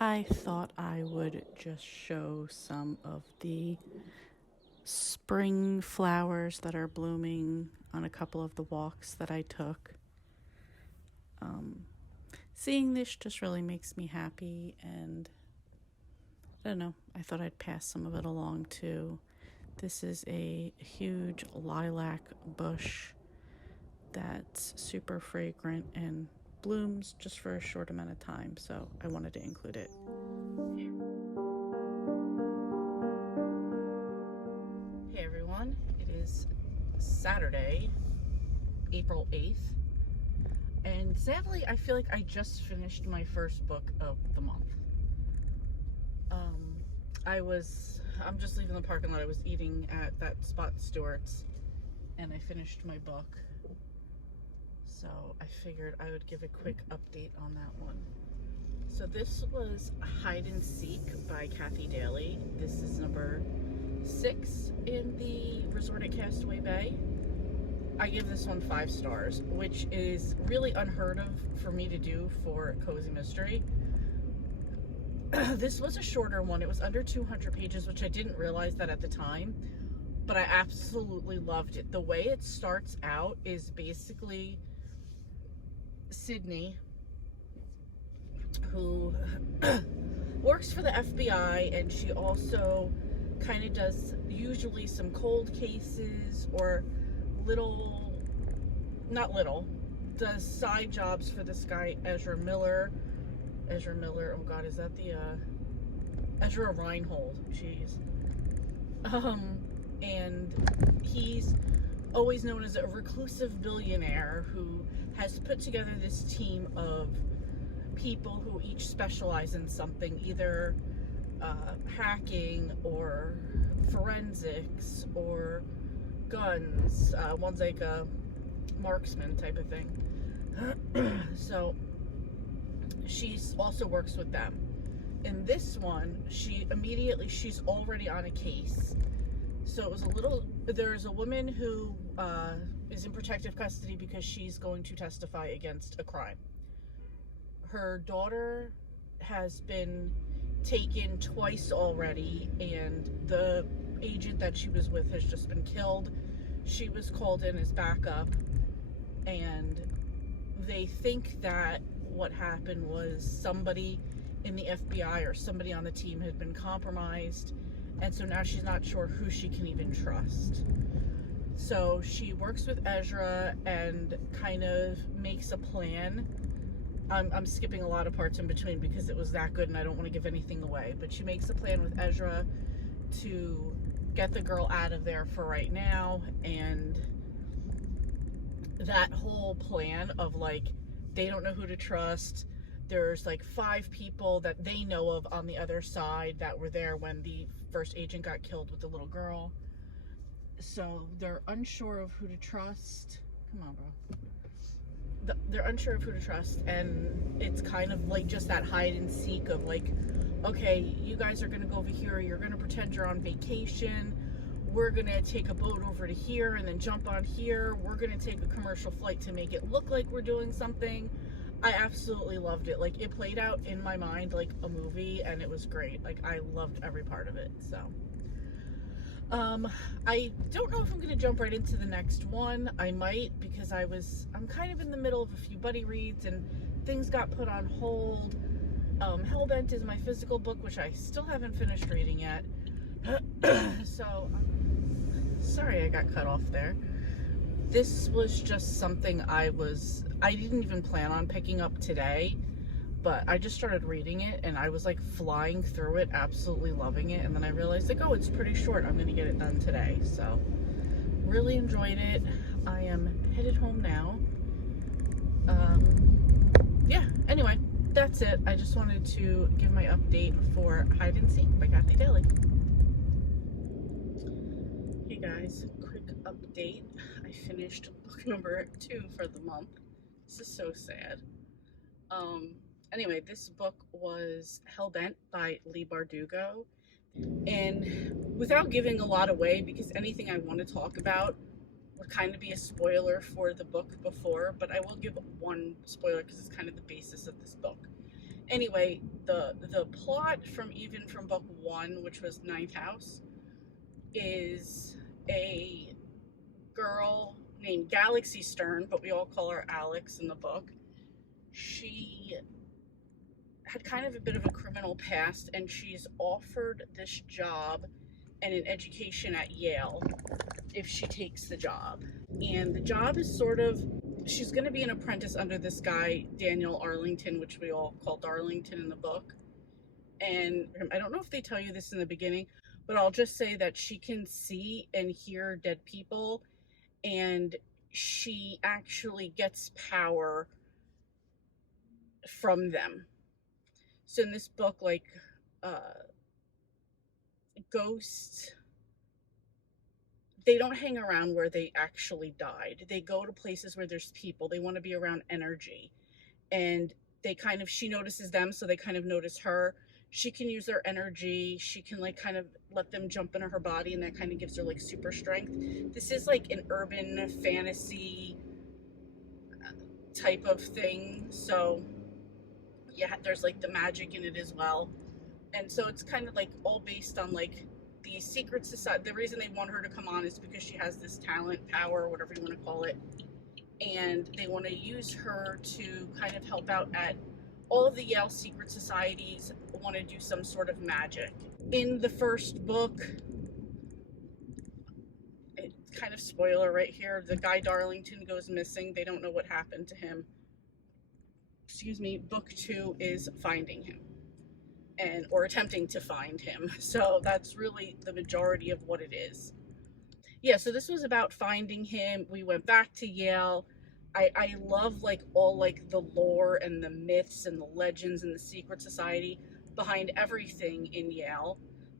I thought I would just show some of the spring flowers that are blooming on a couple of the walks that I took. Um, Seeing this just really makes me happy, and I don't know, I thought I'd pass some of it along too. This is a huge lilac bush that's super fragrant and blooms just for a short amount of time, so I wanted to include it. Hey everyone, it is Saturday, April 8th, and sadly I feel like I just finished my first book of the month. I'm just leaving the parking lot. I was eating at that spot Stewart's, and I finished my book, so I figured I would give a quick update on that one. So this was Hide and Seek by Kathy Daly. This is number 6 in the Resort at Castaway Bay. I give this one 5 stars, which is really unheard of for me to do for Cozy Mystery. This was a shorter one. It was under 200 pages, which I didn't realize that at the time, but I absolutely loved it. The way it starts out is basically Sydney, who works for the FBI, and she also kind of does usually some cold cases or does side jobs for this guy Ezra Miller, oh god, is that the Ezra Reinhold, jeez. And he's always known as a reclusive billionaire who has put together this team of people who each specialize in something, either hacking or forensics or guns. One's like a marksman type of thing. So she also works with them. In this one, she's already on a case. So it was there's a woman who is in protective custody because she's going to testify against a crime. Her daughter has been taken twice already, and the agent that she was with has just been killed. She was called in as backup, and they think that what happened was somebody in the FBI or somebody on the team had been compromised, and so now she's not sure who she can even trust. So she works with Ezra and kind of makes a plan. I'm skipping a lot of parts in between because it was that good and I don't want to give anything away, but she makes a plan with Ezra to get the girl out of there for right now. And that whole plan of, like, they don't know who to trust. There's like 5 people that they know of on the other side that were there when the first agent got killed with the little girl. So they're unsure of who to trust. Come on, bro. They're unsure of who to trust, and it's kind of like just that hide and seek of, like, okay, you guys are gonna go over here, you're gonna pretend you're on vacation, we're gonna take a boat over to here and then jump on here, we're gonna take a commercial flight to make it look like we're doing something. I absolutely loved it. Like, it played out in my mind like a movie, and it was great. Like, I loved every part of it. So I don't know if I'm gonna jump right into the next one. I might, because I'm kind of in the middle of a few buddy reads and things got put on hold. Hellbent is my physical book, which I still haven't finished reading yet. So sorry I got cut off there. This was just something I didn't even plan on picking up today, but I just started reading it and I was like flying through it, absolutely loving it. And then I realized, like, oh, it's pretty short. I'm gonna get it done today. So really enjoyed it. I am headed home now. Yeah, anyway, that's it. I just wanted to give my update for Hide and Seek by Kathy Daly. Hey guys, quick update. I finished book number 2 for the month. This is so sad. Anyway, this book was Hellbent by Leigh Bardugo. And without giving a lot away, because anything I want to talk about would kind of be a spoiler for the book before, but I will give one spoiler because it's kind of the basis of this book. Anyway, the plot from book one, which was Ninth House, is a girl named Galaxy Stern, but we all call her Alex in the book. She had kind of a bit of a criminal past, and she's offered this job and an education at Yale if she takes the job. And the job is sort of, she's going to be an apprentice under this guy, Daniel Arlington, which we all call Darlington in the book. And I don't know if they tell you this in the beginning, but I'll just say that she can see and hear dead people, and she actually gets power from them. So in this book, like, ghosts, they don't hang around where they actually died. They go to places where there's people. They want to be around energy. And they kind of, she notices them, so they kind of notice her. She can use their energy. She can like kind of let them jump into her body, and that kind of gives her like super strength. This is like an urban fantasy type of thing. So yeah, there's like the magic in it as well. And so it's kind of like all based on like the secret society. The reason they want her to come on is because she has this talent, power, whatever you want to call it. And they want to use her to kind of help out at all of the Yale secret societies want to do some sort of magic. In the first book, it's kind of spoiler right here, the guy Darlington goes missing. They don't know what happened to him. Excuse me, book 2 is finding him, or attempting to find him. So that's really the majority of what it is. Yeah, so this was about finding him. We went back to Yale. I love like all like the lore and the myths and the legends and the secret society behind everything in Yale.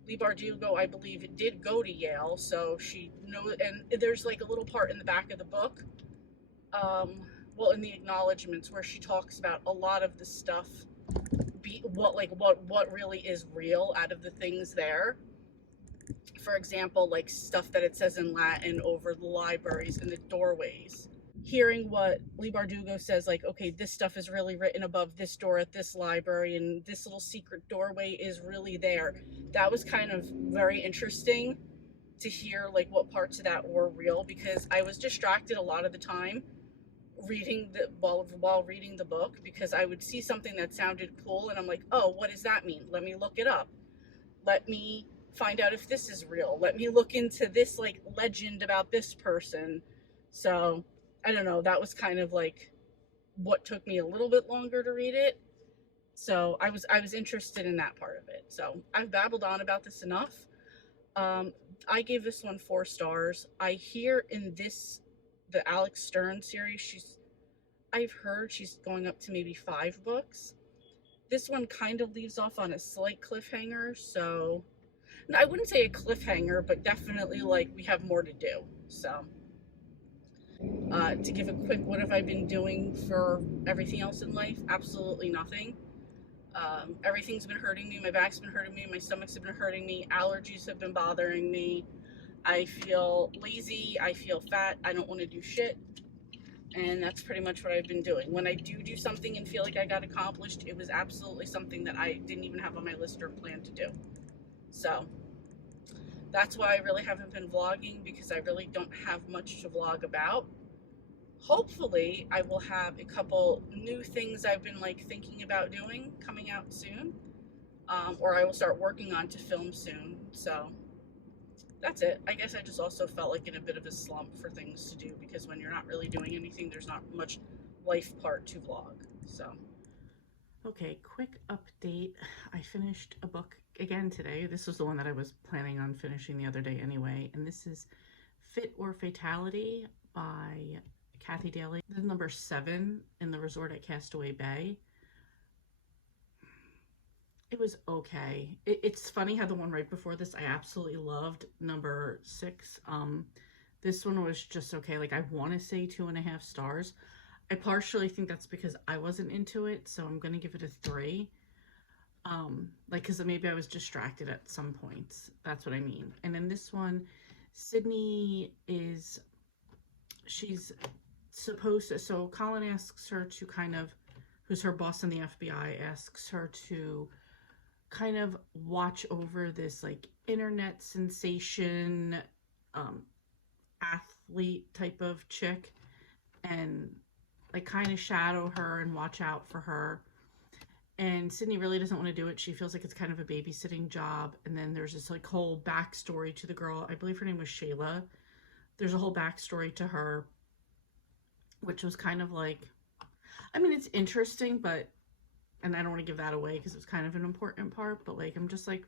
Leigh Bardugo, I believe, did go to Yale, so she knows. And there's like a little part in the back of the book, well, in the acknowledgments, where she talks about a lot of the stuff, what really is real out of the things there. For example, like stuff that it says in Latin over the libraries and the doorways. Hearing what Leigh Bardugo says, like, okay, this stuff is really written above this door at this library, and this little secret doorway is really there. That was kind of very interesting to hear, like, what parts of that were real, because I was distracted a lot of the time while reading the book, because I would see something that sounded cool, and I'm like, oh, what does that mean? Let me look it up. Let me find out if this is real. Let me look into this like legend about this person. So I don't know, that was kind of like what took me a little bit longer to read it. So I was interested in that part of it. So I've babbled on about this enough. I gave this one 4 stars. I hear in the Alex Stern series, I've heard she's going up to maybe 5 books. This one kind of leaves off on a slight cliffhanger, so I wouldn't say a cliffhanger, but definitely like we have more to do. So to give a quick, what have I been doing for everything else in life? Absolutely nothing. Everything's been hurting me. My back's been hurting me. My stomach's been hurting me. Allergies have been bothering me. I feel lazy. I feel fat. I don't want to do shit. And that's pretty much what I've been doing. When I do something and feel like I got accomplished, it was absolutely something that I didn't even have on my list or plan to do. So that's why I really haven't been vlogging, because I really don't have much to vlog about. Hopefully I will have a couple new things I've been like thinking about doing coming out soon, or I will start working on to film soon. So that's it. I guess I just also felt like in a bit of a slump for things to do, because when you're not really doing anything, there's not much life part to vlog. So okay, quick update. I finished a book again today. This was the one that I was planning on finishing the other day anyway, and this is Fit or Fatality by Kathy Daly. This is number 7 in the resort at Castaway Bay. It was okay. It's funny how the one right before this I absolutely loved, number 6. This one was just okay. Like, I want to say 2.5 stars. I partially think that's because I wasn't into it, so I'm gonna give it a 3. Like, because maybe I was distracted at some points. That's what I mean. And then this one, Sydney she's supposed to, so Colin asks her to kind of who's her boss in the FBI, asks her to kind of watch over this like internet sensation um, athlete type of chick and like kind of shadow her and watch out for her. And Sydney really doesn't want to do it. She feels like it's kind of a babysitting job. And then there's this like whole backstory to the girl. I believe her name was Shayla. There's a whole backstory to her, which was kind of like, I mean, it's interesting, but, and I don't want to give that away because it was kind of an important part, but like, I'm just like,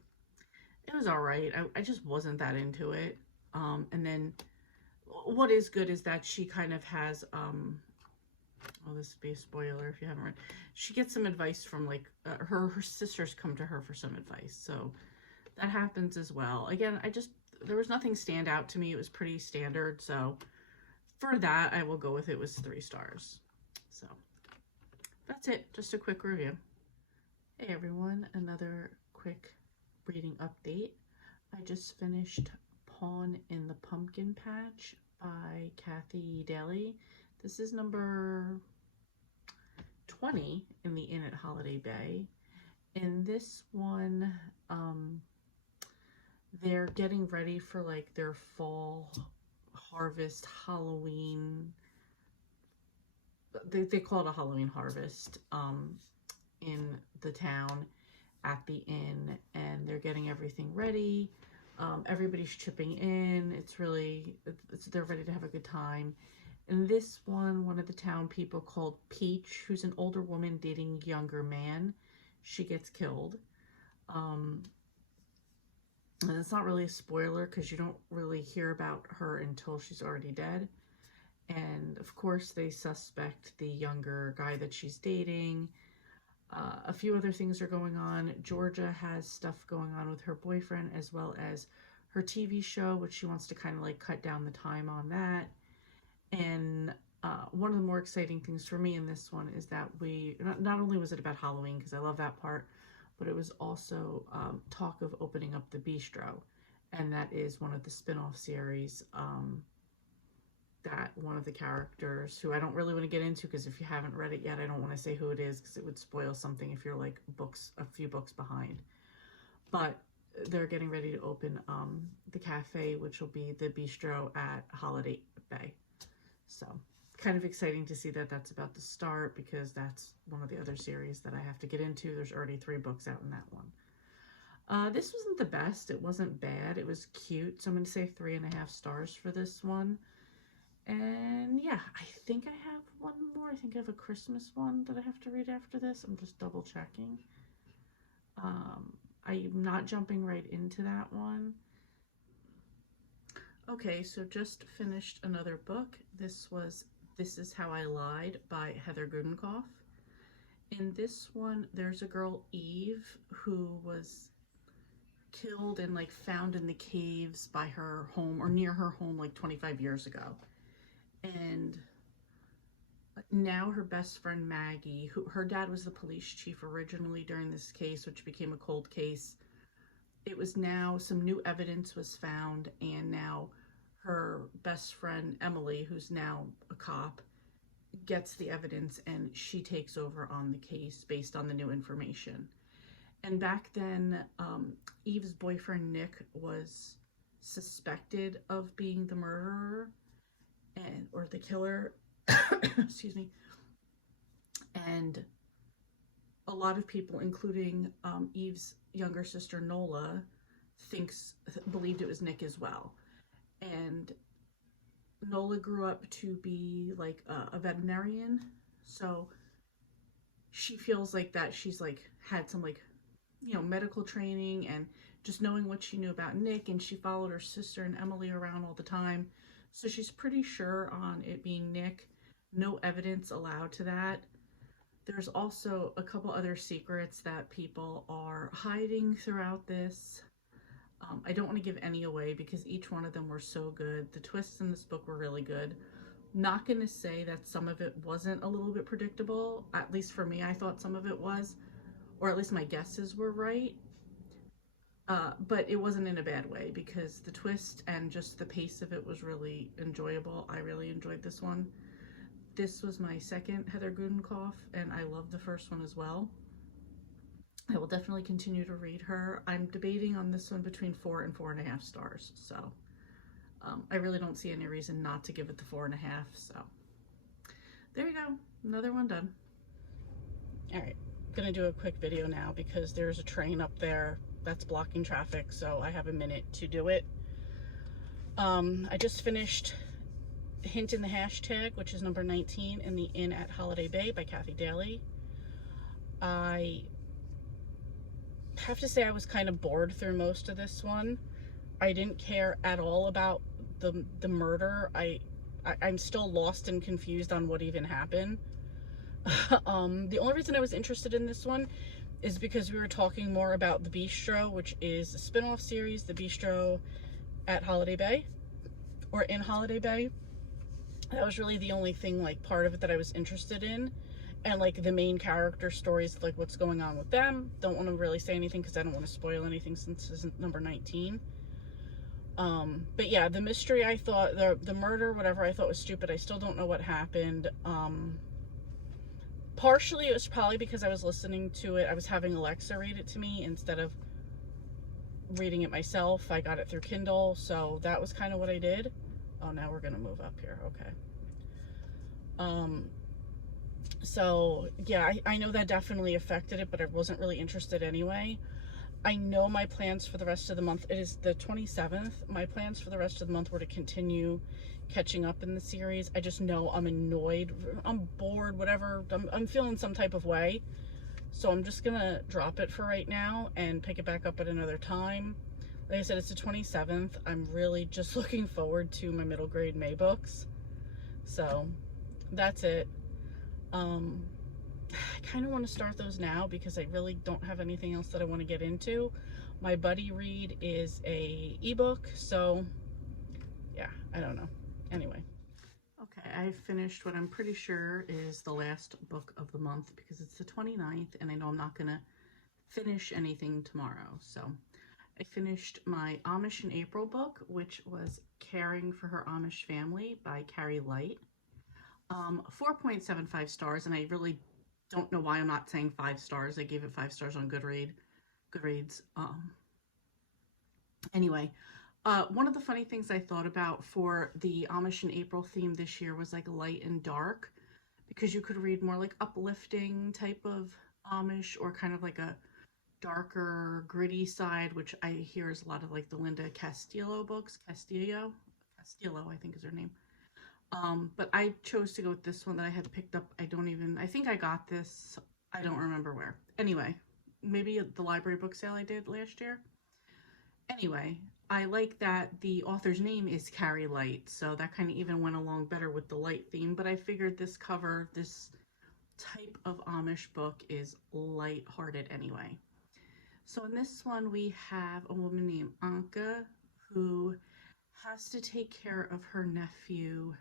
it was all right. I just wasn't that into it. And then what is good is that she kind of has, oh, this would be a spoiler if you haven't read. She gets some advice from like her sisters come to her for some advice, so that happens as well. Again, there was nothing stand out to me. It was pretty standard, so for that I will go with it was 3 stars. So that's it. Just a quick review. Hey everyone, another quick reading update. I just finished Pawn in the Pumpkin Patch by Kathy Daly. This is number 20 in the Inn at Holiday Bay. In this one, they're getting ready for like their fall harvest, Halloween. They call it a Halloween harvest in the town at the inn, and they're getting everything ready. Everybody's chipping in. They're ready to have a good time. In this one of the town people called Peach, who's an older woman dating a younger man, she gets killed. And it's not really a spoiler because you don't really hear about her until she's already dead. And of course they suspect the younger guy that she's dating. A few other things are going on. Georgia has stuff going on with her boyfriend as well as her TV show, which she wants to kind of like cut down the time on that. And one of the more exciting things for me in this one is that not only was it about Halloween, because I love that part, but it was also talk of opening up the bistro. And that is one of the spin-off series that one of the characters, who I don't really want to get into because if you haven't read it yet, I don't want to say who it is because it would spoil something if you're like a few books behind. But they're getting ready to open the cafe, which will be the bistro at Holiday Bay. So kind of exciting to see that that's about to start because that's one of the other series that I have to get into. There's already 3 books out in that one. This wasn't the best. It wasn't bad. It was cute. So I'm going to say 3.5 stars for this one. And yeah, I think I have one more. I think I have a Christmas one that I have to read after this. I'm just double checking. I'm not jumping right into that one. Okay, so just finished another book. This is How I Lied by Heather Gudenkauf. In this one, there's a girl, Eve, who was killed and like found in the caves by her home or near her home like 25 years ago. And now her best friend Maggie, who her dad was the police chief originally during this case, which became a cold case. It was now some new evidence was found, and now her best friend Emily, who's now a cop, gets the evidence and she takes over on the case based on the new information. And back then, Eve's boyfriend Nick was suspected of being the murderer or the killer. Excuse me. And a lot of people, including Eve's younger sister Nola, believed it was Nick as well. And Nola grew up to be like a veterinarian, so she feels like that she's like had some like, you know, medical training and just knowing what she knew about Nick, and she followed her sister and Emily around all the time. So she's pretty sure on it being Nick. No evidence allowed to that. There's also a couple other secrets that people are hiding throughout this. I don't want to give any away because each one of them were so good. The twists in this book were really good. Not going to say that some of it wasn't a little bit predictable. At least for me, I thought some of it was, or at least my guesses were right. But it wasn't in a bad way because the twist and just the pace of it was really enjoyable. I really enjoyed this one. this was my second Heather Gudenkauf, and I love the first one as well. I will definitely continue to read her. I'm debating on this one between 4 and 4.5 stars, so I really don't see any reason not to give it the 4.5. So there you go, another one done. All right, I'm gonna do a quick video now because there's a train up there that's blocking traffic, so I have a minute to do it. I just finished Hint in the Hashtag, which is number 19 in the Inn at Holiday Bay by Kathy Daly. I have to say I was kind of bored through most of this one. I didn't care at all about the murder. I'm still lost and confused on what even happened. The only reason I was interested in this one is because we were talking more about The Bistro, which is a spin-off series, The Bistro at Holiday Bay, or in Holiday Bay. That was really the only thing, like, part of it that I was interested in. And, like, the main character stories, like, what's going on with them. Don't want to really say anything because I don't want to spoil anything since this isn't number 19. But yeah, the mystery, I thought, the murder, whatever, I thought was stupid. I still don't know what happened. Partially, it was probably because I was listening to it. I was having Alexa read it to me instead of reading it myself. I got it through Kindle, so that was kind of what I did. Oh, now we're going to move up here. Okay. So, yeah, I know that definitely affected it, but I wasn't really interested anyway. I know my plans for the rest of the month, it is the 27th. My plans for the rest of the month were to continue catching up in the series. I just know I'm annoyed, I'm bored, whatever. I'm feeling some type of way. So I'm just gonna drop it for right now and pick it back up at another time. Like I said, it's the 27th. I'm really just looking forward to my middle grade May books. So that's it. I kind of want to start those now because I really don't have anything else that I want to get into. My buddy read is a ebook, so yeah, I don't know. Anyway. Okay, I finished what I'm pretty sure is the last book of the month because it's the 29th and I know I'm not going to finish anything tomorrow. So I finished my Amish in April book, which was Caring for Her Amish Family by Carrie Light. 4.75 stars, and I really don't know why I'm not saying 5 stars. I gave it 5 stars on Goodreads. Anyway, one of the funny things I thought about for the Amish in April theme this year was like light and dark, because you could read more like uplifting type of Amish or kind of like a darker, gritty side, which I hear is a lot of like the Linda Castillo books. Castillo, I think is her name. But I chose to go with this one that I had picked up. I think I got this, I don't remember where. Anyway, maybe at the library book sale I did last year. Anyway, I like that the author's name is Carrie Light, so that kind of even went along better with the light theme, but I figured this type of Amish book is light-hearted anyway. So in this one, we have a woman named Anka who has to take care of her nephew,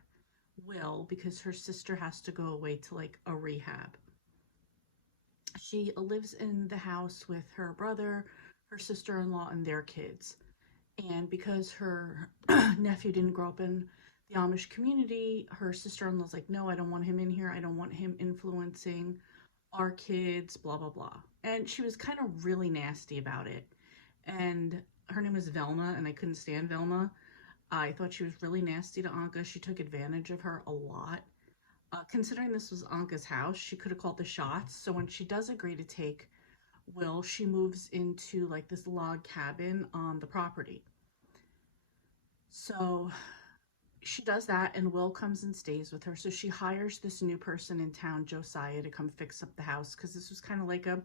Will, because her sister has to go away to like a rehab. She lives in the house with her brother, her sister-in-law, and their kids. And because her nephew didn't grow up in the Amish community, her sister-in-law's like, no, I don't want him in here. I don't want him influencing our kids, blah, blah, blah. And she was kind of really nasty about it. And her name was Velma, and I couldn't stand Velma. I thought she was really nasty to Anka. She took advantage of her a lot. Considering this was Anka's house, she could have called the shots. So when she does agree to take Will, she moves into like this log cabin on the property. So she does that, and Will comes and stays with her. So she hires this new person in town, Josiah, to come fix up the house, because this was kind of like a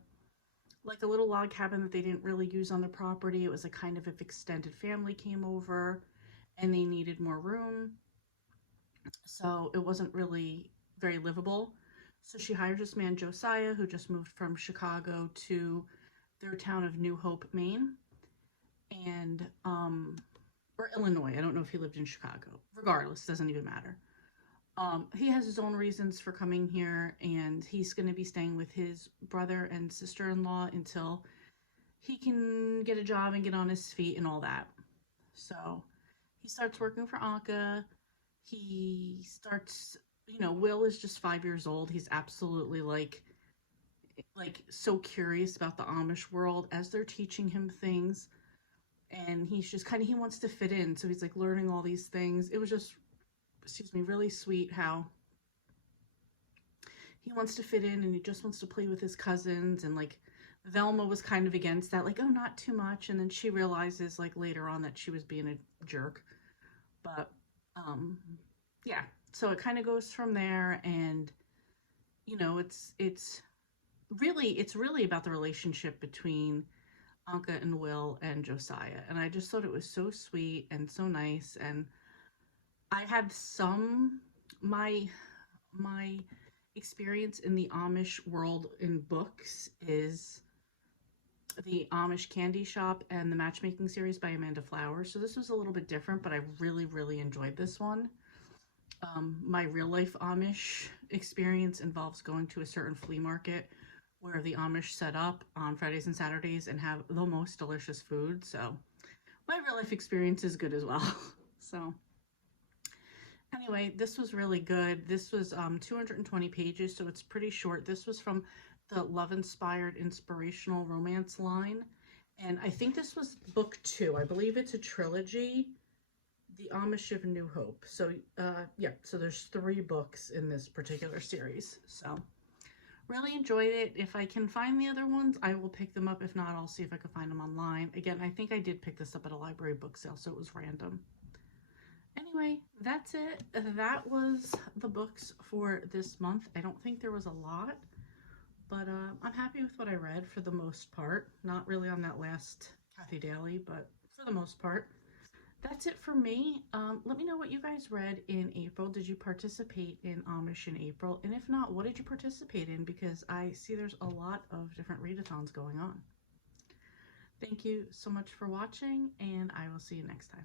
little log cabin that they didn't really use on the property. It was a kind of if extended family came over and they needed more room, so it wasn't really very livable. So she hires this man, Josiah, who just moved from Chicago to their town of New Hope, Maine, and or Illinois. I don't know if he lived in Chicago. Regardless, doesn't even matter. He has his own reasons for coming here, and he's going to be staying with his brother and sister-in-law until he can get a job and get on his feet and all that. So he starts working for Anka. He starts you know, Will is just 5 years old. He's absolutely like so curious about the Amish world as they're teaching him things, and he's just kind of, he wants to fit in, so he's like learning all these things. It was just, excuse me, really sweet how he wants to fit in and he just wants to play with his cousins. And like Velma was kind of against that, like, oh, not too much, and then she realizes like later on that she was being a jerk. But um yeah, so it kind of goes from there. And you know, it's really about the relationship between Anka and Will and Josiah. And I just thought it was so sweet and so nice. And I had some, my my experience in the Amish world in books is the Amish Candy Shop and the Matchmaking series by Amanda Flowers. So this was a little bit different, but I really, really enjoyed this one. My real life Amish experience involves going to a certain flea market where the Amish set up on Fridays and Saturdays and have the most delicious food. So my real life experience is good as well. So anyway, this was really good. This was 220 pages, so it's pretty short. This was from the Love Inspired Inspirational Romance line. And I think this was book 2. I believe it's a trilogy, The Amish of New Hope. So yeah, so there's 3 books in this particular series. So really enjoyed it. If I can find the other ones, I will pick them up. If not, I'll see if I can find them online. Again, I think I did pick this up at a library book sale, so it was random. Anyway, that's it. That was the books for this month. I don't think there was a lot, but I'm happy with what I read for the most part. Not really on that last Kathy Daly, but for the most part. That's it for me. Let me know what you guys read in April. Did you participate in Amish in April? And if not, what did you participate in? Because I see there's a lot of different readathons going on. Thank you so much for watching, and I will see you next time.